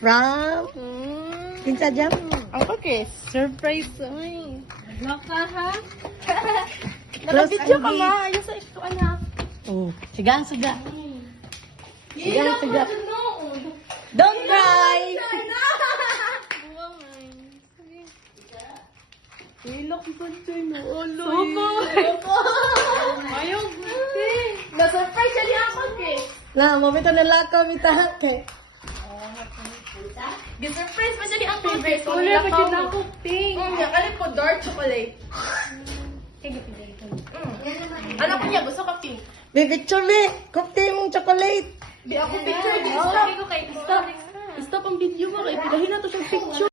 From? Kinsa jam? Ako kay surprise. Ay. Naglock ka ha? Close Naka-video ka ID. ma. Ayaw sa ito anak. Oh, siga. Ilaw Siga. mo dun noon. Don't cry! Buwang ay. Ilaw ko sa dyan. Supo. Ayaw. Na-surprise siya niya ako kay. Na, momento na lakaw mita. Okay. Gi-surprise pa siya ni ang favorite ko. Wala pa dyan ako, pink. Yung kalit ko, dark chocolate. Alam ko niya, gusto ka pink. May picture me. Kupti mong chocolate. Di ako picture din. Sabi ko kay stop ang video mo. Kaya pilahin na to siyang picture.